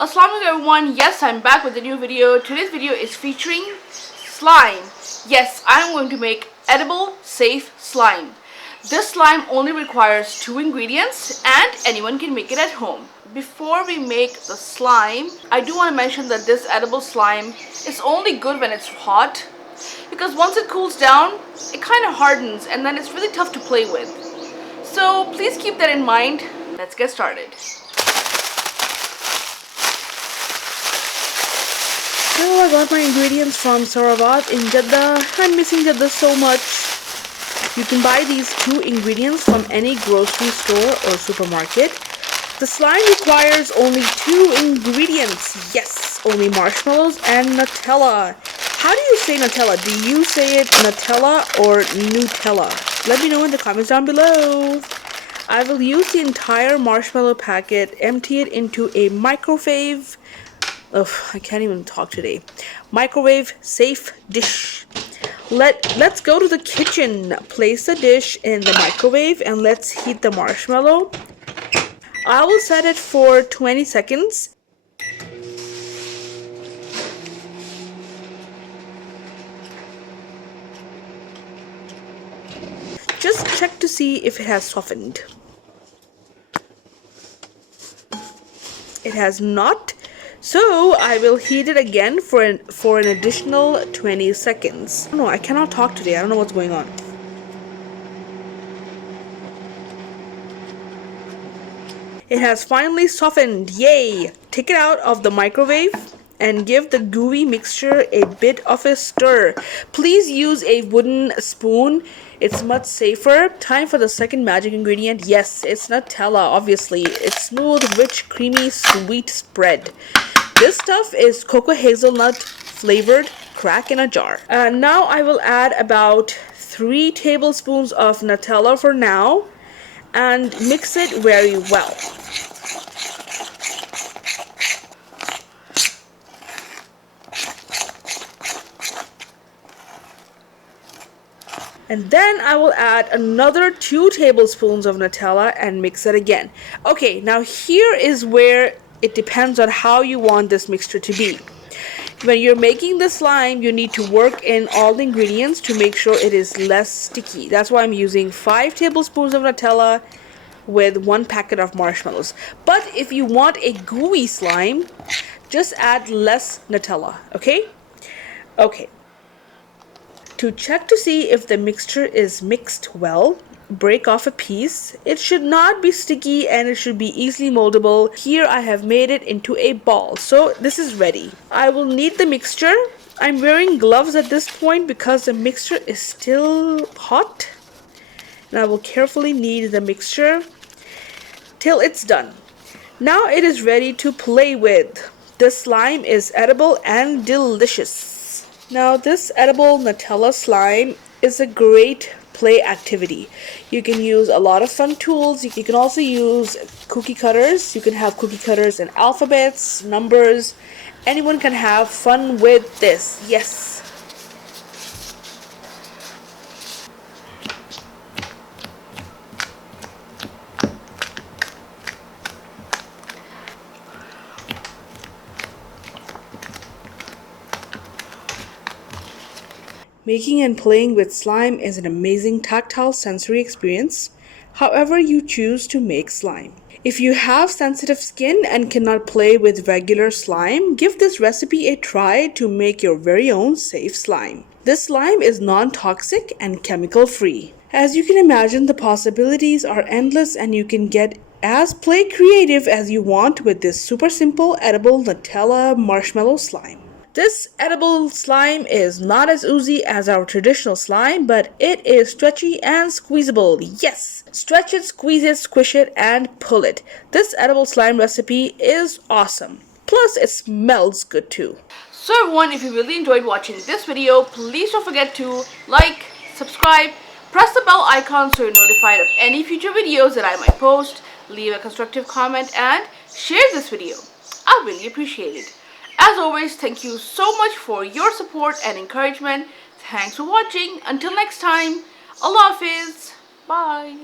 Assalamualaikum everyone, yes, I'm back with a new video. Today's video is featuring slime. Yes, I'm going to make edible, safe slime. This slime only requires 2 ingredients and anyone can make it at home. Before we make the slime, I do want to mention that this edible slime is only good when it's hot, because once it cools down, it kind of hardens and then it's really tough to play with. So please keep that in mind. Let's get started. So I got my ingredients from Sarawat in Jeddah. I'm missing Jeddah so much. You can buy these 2 ingredients from any grocery store or supermarket. The slime requires only 2 ingredients. Yes, only marshmallows and Nutella. How do you say Nutella? Do you say it Nutella or Nutella? Let me know in the comments down below. I will use the entire marshmallow packet, empty it into a microwave. Oh, I can't even talk today. Microwave safe dish. Let's go to the kitchen. Place the dish in the microwave and let's heat the marshmallow. I will set it for 20 seconds. Just check to see if it has softened. It has not. So I will heat it again for an additional 20 seconds. No, I cannot talk today. I don't know what's going on. It has finally softened. Yay! Take it out of the microwave and give the gooey mixture a bit of a stir. Please use a wooden spoon. It's much safer. Time for the second magic ingredient. Yes, it's Nutella, obviously. It's smooth, rich, creamy, sweet spread. This stuff is cocoa hazelnut flavored crack in a jar. Now I will add about 3 tablespoons of Nutella for now and mix it very well. And then I will add another 2 tablespoons of Nutella and mix it again. Okay, now here is where it depends on how you want this mixture to be. When you're making the slime, you need to work in all the ingredients to make sure it is less sticky. That's why I'm using 5 tablespoons of Nutella with 1 packet of marshmallows. But if you want a gooey slime, just add less Nutella, okay? Okay. To check to see if the mixture is mixed well, break off a piece. It should not be sticky and it should be easily moldable. Here I have made it into a ball, so this is ready. I will knead the mixture. I'm wearing gloves at this point because the mixture is still hot. And I will carefully knead the mixture till it's done. Now it is ready to play with. This slime is edible and delicious. Now this edible Nutella slime is a great play activity. You can use a lot of fun tools. You can also use cookie cutters. You can have cookie cutters and alphabets, numbers. Anyone can have fun with this. Yes. Making and playing with slime is an amazing tactile sensory experience, however you choose to make slime. If you have sensitive skin and cannot play with regular slime, give this recipe a try to make your very own safe slime. This slime is non-toxic and chemical-free. As you can imagine, the possibilities are endless and you can get as play creative as you want with this super simple edible Nutella marshmallow slime. This edible slime is not as oozy as our traditional slime, but it is stretchy and squeezable. Yes! Stretch it, squeeze it, squish it, and pull it. This edible slime recipe is awesome. Plus, it smells good too. So everyone, if you really enjoyed watching this video, please don't forget to like, subscribe, press the bell icon so you're notified of any future videos that I might post, leave a constructive comment, and share this video. I really appreciate it. As always, thank you so much for your support and encouragement. Thanks for watching. Until next time, Allah Hafiz. Bye.